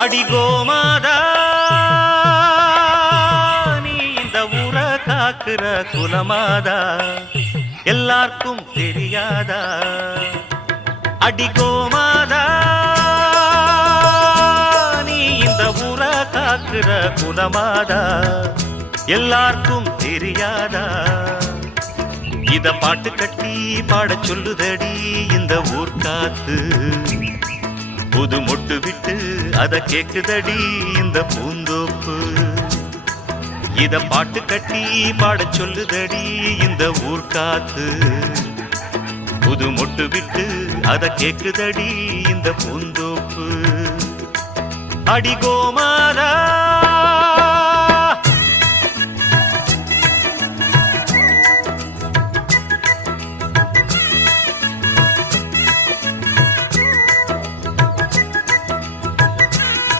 அடிகோமாதா நீ இந்த ஊரை காக்குற குலமாதா எல்லாருக்கும் தெரியாதா அடிகோமாதா நீ இந்த ஊரை காக்குற குலமாதா எல்லாருக்கும் தெரியாதா இத பாட்டு கட்டி பாட சொல்லுதடி இந்த ஊர் காத்து புது மொட்டு விட்டு அத கேக்குதடி இந்த பூந்தோப்பு இத பாட்டு கட்டி பாட சொல்லுதடி இந்த ஊர் காத்து புது மொட்டு விட்டு அத கேக்குதடி இந்த பூந்தோப்பு அடிகோமாதா